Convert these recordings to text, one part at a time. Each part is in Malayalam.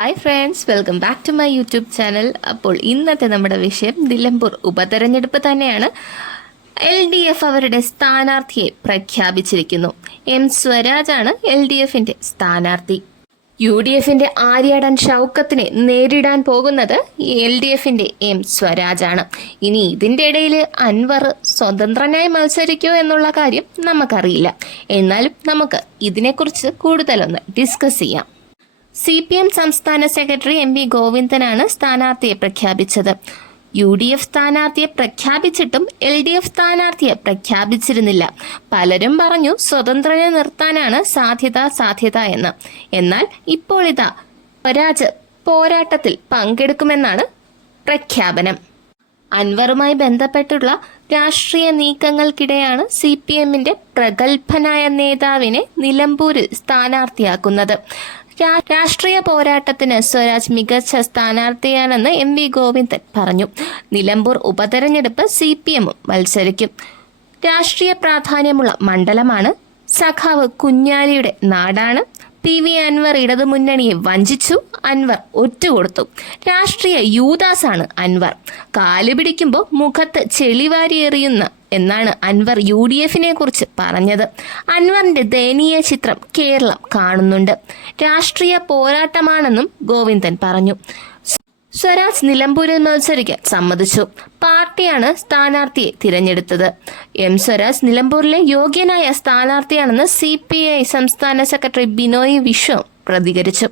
Hi friends, welcome back to my YouTube channel. അപ്പോൾ ഇന്നത്തെ നമ്മുടെ വിഷയം നിലമ്പൂർ ഉപതെരഞ്ഞെടുപ്പ് തന്നെയാണ്. LDF അവരുടെ സ്ഥാനാർത്ഥിയെ പ്രഖ്യാപിച്ചിരിക്കുന്നു. M സ്വരാജാണ് LDFന്റെ സ്ഥാനാർത്ഥി. UDFന്റെ ആര്യാടൻ ഷൗക്കത്തിനെ നേരിടാൻ പോകുന്നത് LDFന്റെ M സ്വരാജാണ്. ഇനി ഇതിൻ്റെ ഇടയിൽ അൻവർ സ്വതന്ത്രനായി മത്സരിക്കുമോ എന്നുള്ള കാര്യം നമുക്കറിയില്ല. എന്നാലും നമുക്ക് ഇതിനെക്കുറിച്ച് കൂടുതലൊന്ന് ഡിസ്കസ് ചെയ്യാം. CPM സംസ്ഥാന സെക്രട്ടറി MV ഗോവിന്ദനാണ് സ്ഥാനാർത്ഥിയെ പ്രഖ്യാപിച്ചത്. UDF സ്ഥാനാർത്ഥിയെ പ്രഖ്യാപിച്ചിട്ടും LDF സ്ഥാനാർത്ഥിയെ പ്രഖ്യാപിച്ചിരുന്നില്ല. പലരും പറഞ്ഞു സ്വതന്ത്രനെ നിർത്താനാണ് സാധ്യത എന്ന്. എന്നാൽ ഇപ്പോൾ ഇതാ സ്വരാജ് പോരാട്ടത്തിൽ പങ്കെടുക്കുമെന്നാണ് പ്രഖ്യാപനം. അൻവറുമായി ബന്ധപ്പെട്ടുള്ള രാഷ്ട്രീയ നീക്കങ്ങൾക്കിടെയാണ് CPMന്റെ പ്രഗത്ഭനായ നേതാവിനെ നിലമ്പൂരിൽ സ്ഥാനാർത്ഥിയാക്കുന്നത്. രാഷ്ട്രീയ പോരാട്ടത്തിന് സ്വരാജ് മികച്ച സ്ഥാനാർത്ഥിയാണെന്ന് MV ഗോവിന്ദൻ പറഞ്ഞു. നിലമ്പൂർ ഉപതെരഞ്ഞെടുപ്പ് CPMും മത്സരിക്കും. രാഷ്ട്രീയ പ്രാധാന്യമുള്ള മണ്ഡലമാണ്. സഖാവ് കുഞ്ഞാലിയുടെ നാടാണ്. PV അൻവർ ഇടതുമുന്നണിയെ വഞ്ചിച്ചു. അൻവർ ഒറ്റുകൊടുത്തു. രാഷ്ട്രീയ യൂദാസാണ് അൻവർ. കാല് പിടിക്കുമ്പോൾ മുഖത്ത് ചെളിവാരി എറിയുന്ന എന്നാണ് അൻവർ UDFനെ കുറിച്ച് പറഞ്ഞത്. അൻവറിന്റെ ദയനീയ ചിത്രം കേരളം കാണുന്നുണ്ട്. രാഷ്ട്രീയ പോരാട്ടമാണെന്നും ഗോവിന്ദൻ പറഞ്ഞു. സ്വരാജ് നിലമ്പൂരിൽ മത്സരിക്കാൻ സമ്മതിച്ചു. പാർട്ടിയാണ് സ്ഥാനാർത്ഥിയെ തിരഞ്ഞെടുത്തത്. M സ്വരാജ് നിലമ്പൂരിലെ യോഗ്യനായ സ്ഥാനാർത്ഥിയാണെന്ന് CPI സംസ്ഥാന സെക്രട്ടറി ബിനോയ് വിശ്വം പ്രതികരിച്ചു.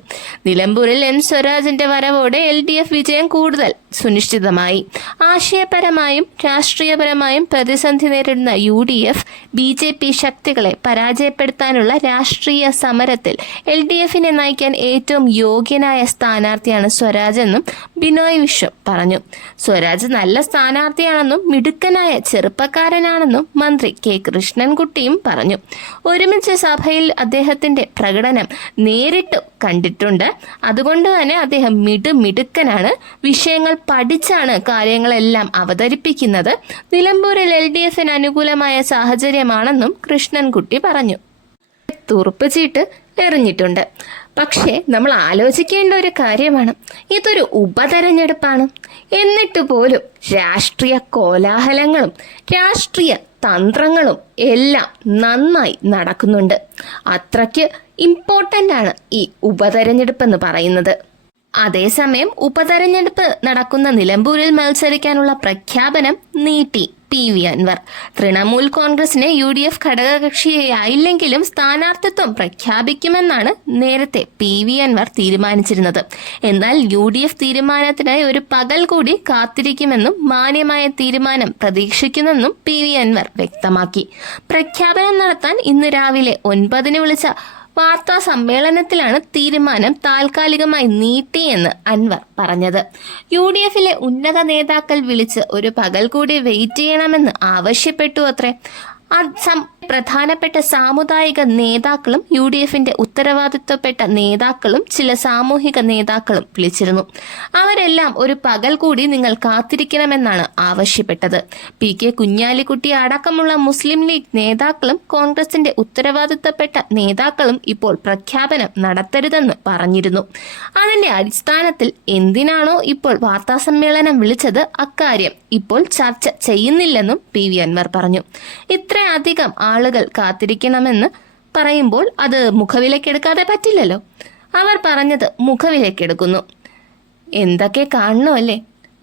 നിലമ്പൂരിൽ M സ്വരാജിന്റെ വരവോടെ LDF വിജയം കൂടുതൽ സുനിശ്ചിതമായി. ആശയപരമായും രാഷ്ട്രീയപരമായും പ്രതിസന്ധി നേരിടുന്ന UDF BJP ശക്തികളെ പരാജയപ്പെടുത്താനുള്ള രാഷ്ട്രീയ സമരത്തിൽ LDFനെ നയിക്കാൻ ഏറ്റവും യോഗ്യനായ സ്ഥാനാർത്ഥിയാണ് സ്വരാജ് എന്നും ബിനോയ് വിശ്വം പറഞ്ഞു. സ്വരാജ് നല്ല സ്ഥാനാർത്ഥിയാണെന്നും മിടുക്കനായ ചെറുപ്പക്കാരനാണെന്നും മന്ത്രി K കൃഷ്ണൻകുട്ടിയും പറഞ്ഞു. ഒരുമിച്ച് സഭയിൽ അദ്ദേഹത്തിന്റെ പ്രകടനം നേരിട്ട് കണ്ടിട്ടുണ്ട്. അതുകൊണ്ട് തന്നെ അദ്ദേഹം മിടുക്കനാണ്. വിഷയങ്ങൾ പഠിച്ചാണ് കാര്യങ്ങളെല്ലാം അവതരിപ്പിക്കുന്നത്. നിലമ്പൂരിൽ LDFന് അനുകൂലമായ സാഹചര്യമാണെന്നും കൃഷ്ണൻകുട്ടി പറഞ്ഞു. തുറുപ്പ് ചീട്ട് എറിഞ്ഞിട്ടുണ്ട്. പക്ഷേ നമ്മൾ ആലോചിക്കേണ്ട ഒരു കാര്യമാണ്, ഇതൊരു ഉപതെരഞ്ഞെടുപ്പാണ്. എന്നിട്ട് പോലും രാഷ്ട്രീയ കോലാഹലങ്ങളും രാഷ്ട്രീയ തന്ത്രങ്ങളും എല്ലാം നന്നായി നടക്കുന്നുണ്ട്. അത്രയ്ക്ക് ഇമ്പോർട്ടൻ്റ് ആണ് ഈ ഉപതെരഞ്ഞെടുപ്പ് എന്ന് പറയുന്നത്. അതേസമയം ഉപതെരഞ്ഞെടുപ്പ് നടക്കുന്ന നിലമ്പൂരിൽ മത്സരിക്കാനുള്ള പ്രഖ്യാപനം നീട്ടി PV അൻവർ. തൃണമൂൽ കോൺഗ്രസിന് UDF ഘടകകക്ഷിയായില്ലെങ്കിലും സ്ഥാനാർത്ഥിത്വം പ്രഖ്യാപിക്കുമെന്നാണ് നേരത്തെ PV അൻവർ തീരുമാനിച്ചിരുന്നത്. എന്നാൽ UDF തീരുമാനത്തിനായി ഒരു പകൽ കൂടി കാത്തിരിക്കുമെന്നും മാന്യമായ തീരുമാനം പ്രതീക്ഷിക്കുമെന്നും PV അൻവർ വ്യക്തമാക്കി. പ്രഖ്യാപനം നടത്താൻ ഇന്ന് രാവിലെ 9 വിളിച്ച വാർത്താ സമ്മേളനത്തിലാണ് തീരുമാനം താൽക്കാലികമായി നീട്ടിയെന്ന് അൻവർ പറഞ്ഞത്. UDFലെ ഉന്നത നേതാക്കൾ വിളിച്ച് ഒരു പകൽ കൂടി വെയിറ്റ് ചെയ്യണമെന്ന് ആവശ്യപ്പെട്ടു അത്രേ. പ്രധാനപ്പെട്ട സാമുദായിക നേതാക്കളും UDFന്റെ ഉത്തരവാദിത്വപ്പെട്ട നേതാക്കളും ചില സാമൂഹിക നേതാക്കളും വിളിച്ചിരുന്നു. അവരെല്ലാം ഒരു പകൽ കൂടി നിങ്ങൾ കാത്തിരിക്കണമെന്നാണ് ആവശ്യപ്പെട്ടത്. PK കുഞ്ഞാലിക്കുട്ടി അടക്കമുള്ള മുസ്ലിം ലീഗ് നേതാക്കളും കോൺഗ്രസിന്റെ ഉത്തരവാദിത്വപ്പെട്ട നേതാക്കളും ഇപ്പോൾ പ്രഖ്യാപനം നടത്തരുതെന്ന് പറഞ്ഞിരുന്നു. അതിന്റെ അടിസ്ഥാനത്തിൽ എന്തിനാണോ ഇപ്പോൾ വാർത്താസമ്മേളനം വിളിച്ചത് അക്കാര്യം ഇപ്പോൾ ചർച്ച ചെയ്യുന്നില്ലെന്നും PV അൻവർ പറഞ്ഞു. ഇത്രയധികം ആളുകൾ കാത്തിരിക്കണമെന്ന് പറയുമ്പോൾ അത് മുഖവിലക്കെടുക്കാതെ പറ്റില്ലല്ലോ. അവർ പറഞ്ഞത് മുഖവിലക്കെടുക്കുന്നു. എന്തൊക്കെ കാണണമല്ലേ.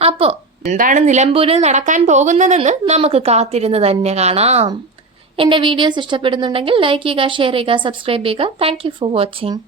അപ്പോൾ എന്താണ് നിലമ്പൂരിൽ നടക്കാൻ പോകുന്നതെന്ന് നമുക്ക് കാത്തിരുന്ന് തന്നെ കാണാം. എൻ്റെ വീഡിയോസ് ഇഷ്ടപ്പെടുന്നുണ്ടെങ്കിൽ ലൈക്ക് ചെയ്യുക, ഷെയർ ചെയ്യുക, സബ്സ്ക്രൈബ് ചെയ്യുക. Thank you for watching.